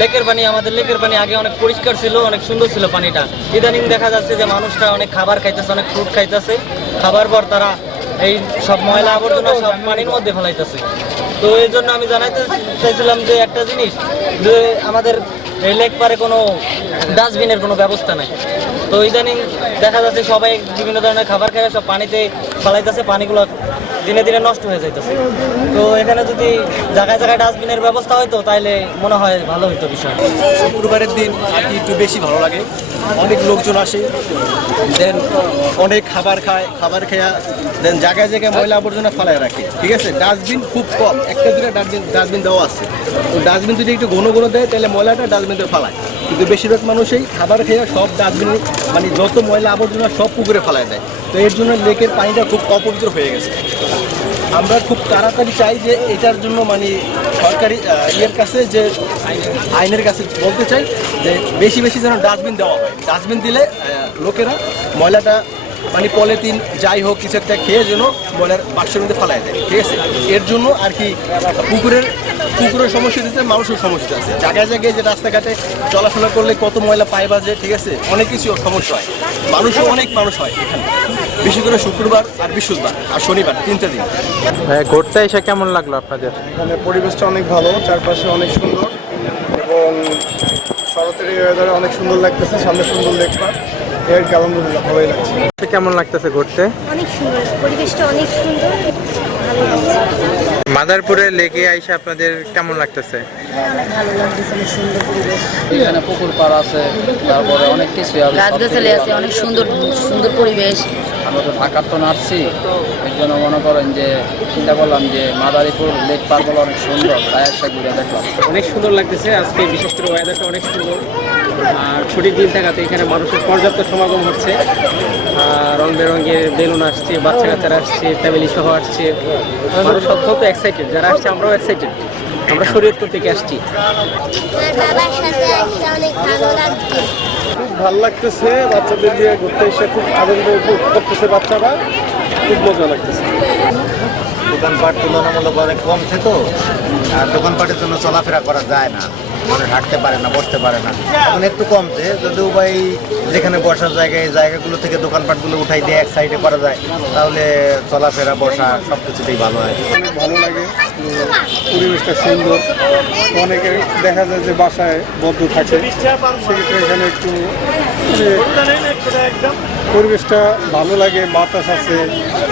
লেকের পানি, আমাদের লেকের পানি আগে অনেক পরিষ্কার ছিল, অনেক সুন্দর ছিল পানিটা। ইদানিং দেখা যাচ্ছে যে মানুষরা অনেক খাবার খাইতেছে, অনেক ফ্রুট খাইতেছে, খাবার পর তারা এই সব ময়লা আবর্জনা সব পানির মধ্যে ফেলাইতেছে। তো এই জন্য আমি জানাইতে চাইছিলাম যে একটা জিনিস, যে আমাদের এই লেক পারে কোনো ডাস্টবিনের কোনো ব্যবস্থা নাই। তো ইদানিং দেখা যাচ্ছে সবাই বিভিন্ন ধরনের খাবার খেয়ে সব পানিতে ফেলাইতেছে, পানিগুলো দিনে দিনে নষ্ট হয়ে যাইতেছে। তো এখানে যদি জায়গায় জায়গায় ডাস্টবিনের ব্যবস্থা হয়তো তাহলে মনে হয় ভালো হইতো বিষয়। শুক্রবারের দিন আর কি একটু বেশি ভালো লাগে, অনেক লোকজন আসে, দেন অনেক খাবার খায়, খাবার খেয়া দেন জায়গায় জায়গায় ময়লা আবর্জনা ফেলায় রাখে। ঠিক আছে, ডাস্টবিন খুব কম, একটা দুটো ডাস্টবিন দেওয়া আছে। তো ডাস্টবিন যদি একটু ঘন ঘন দেয় তাহলে ময়লাটা ডাস্টবিনে ফেলায়, কিন্তু বেশিরভাগ মানুষই খাবার খেয়ে সব ডাস্টবিনে মানে যত ময়লা আবর্জনা সব পুকুরে ফেলায় দেয়। তো এর জন্য লেকের পানিটা খুব অপবিত্র হয়ে গেছে। আমরা খুব তাড়াতাড়ি চাই যে এটার জন্য মানে সরকারি ইয়ের কাছে, যে আইনের কাছে বলতে চাই যে বেশি বেশি যেন ডাস্টবিন দেওয়া হয়। ডাস্টবিন দিলে লোকেরা ময়লাটা মানে পলিথিন যাই হোক কিছু একটা খেয়ে যেন ময়লার বাক্সের মধ্যে ফেলায় দেয়। ঠিক আছে, এর জন্য আর কি পুকুরের সমস্যা দিতে মানুষের সমস্যা আছে। জায়গায় জায়গায় যে রাস্তাঘাটে চলাফেরা করলে কত ময়লা পায় বাজে, ঠিক আছে, অনেক কিছু সমস্যা হয়, মানুষও অনেক মানুষ হয় এখানে, বিশেষ করে শুক্রবার আর বৃহস্পতিবার আর শনিবার, 3টা দিন। ঘুরতে এসে কেমন লাগলো আপনাদের? এখানে পরিবেশটা অনেক ভালো, চারপাশে অনেক সুন্দর এবং শরতের এই ওয়েদারে অনেক সুন্দর লাগতেছে, সামনে সুন্দর লেকপাট, এর আলহামদুলিল্লাহ ভালোই লাগছে। কেমন লাগতেছে ঘুরতে? অনেক সুন্দর, পরিবেশটা অনেক সুন্দর, ভালো লাগছে। মাদারপুরে লেকে আইসা আপনাদের কেমন লাগতেছে? অনেক ভালো লাগতেছে, অনেক সুন্দর পরিবেশ। এখানে পুকুর পাড় আছে, তারপরে অনেক কিছু গাছগাছালি আছে, অনেক সুন্দর সুন্দর পরিবেশ। আমরা তো ঢাকার তো নাচছি, এর জন্য মনে করেন যে চিন্তা করলাম যে মাদারীপুর লেক পার্কগুলো অনেক সুন্দর, তাই একটা ঘুরে দেখলাম। অনেক সুন্দর লাগতেছে আজকে, বিশেষ করে ওয়েদারটা অনেক সুন্দর। আর ছুটির দিন থাকাতে এখানে মানুষের পর্যাপ্ত সমাগম হচ্ছে, রং বেরঙের বেলুন আসছে, বাচ্চা কাচ্চারা আসছে, ফ্যামিলি সহ আসছে, মানুষ অত্যন্ত এক্সাইটেড। যারা আসছে আমরাও এক্সাইটেড, আমরা শরীয়তপুর থেকে আসছি। বাবার সাথে আসতে অনেক ভালো লাগছে। খুব ভালো লাগতেছে, বাচ্চাদের দিয়ে ঘুরতে এসে খুব আনন্দ উপভোগ করতেছে বাচ্চারা, খুব মজা লাগতেছে। দোকানপাট তুলনামূলক অনেক কমছে, তো আর দোকানপাটের জন্য চলাফেরা করা যায় না, মানুষ হাঁটতে পারে না, বসতে পারে না, এখন একটু কমছে। যদিও বা এই যেখানে বসার জায়গায়, এই জায়গাগুলো থেকে দোকানপাটগুলো উঠাই দিয়ে এক সাইডে করা যায়, তাহলে চলাফেরা বসা সব কিছুতেই ভালো হয়। অনেক ভালো লাগে, পরিবেশটা সুন্দর। অনেকে দেখা যায় যে বাসায় বদ্ধ থাকে, সেক্ষেত্রে এখানে একটু পরিবেশটা ভালো লাগে, বাতাস আছে,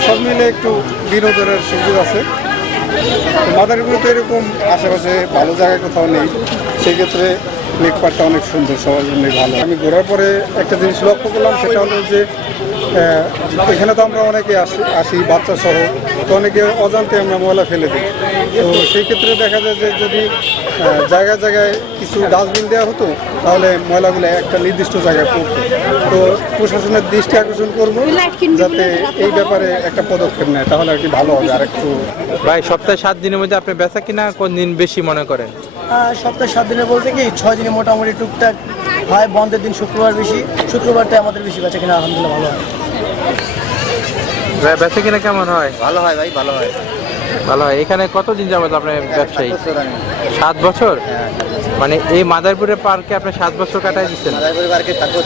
সব মিলে একটু বিনোদনের সুযোগ আছে। মাদারীপুরে তো এরকম আশেপাশে ভালো জায়গা কোথাও নেই, সেক্ষেত্রে লেকপাটটা অনেক সুন্দর, সবার জন্যই ভালো। আমি ঘোরার পরে একটা জিনিস লক্ষ্য করলাম, সেটা হলো যে এখানে তো আমরা অনেকে আসি বাচ্চা সহ, তো অনেকে অজান্তে আমরা ময়লা ফেলে দিই। তো সেই ক্ষেত্রে দেখা যায় যে যদি জায়গায় জায়গায় কিছু ডাস্টবিন দেওয়া হতো, তাহলে ময়লাগুলো একটা নির্দিষ্ট জায়গায় পড়তো। তো প্রশাসনের দৃষ্টি আকর্ষণ করবো যাতে এই ব্যাপারে একটা পদক্ষেপ নেয়, তাহলে আর কি ভালো হবে। আর একটু ভাই, সপ্তাহে 7 দিনের মধ্যে আপনি বেচা কিনা কোন দিন বেশি মনে করেন? সপ্তাহে 7 দিনে বলতে কি 6 দিনে মোটামুটি টুকটাক হয়, বন্ধের দিন শুক্রবার বেশি, শুক্রবারটা আমাদের বেশি বেচা কিনা আলহামদুলিল্লাহ ভালো হয়। ভাই, বেচা কিনা কেমন হয়? ভালো হয় ভাই, ভালো হয়। ভালো হয়। এখানে কতদিন যাবত আপনার ব্যবসায়ী? 7 বছর। মানে এই মাদারীপুরের পার্কে আপনি 7 বছর কাটাই দিচ্ছেন? মাদারীপুর পার্কে 7 বছর।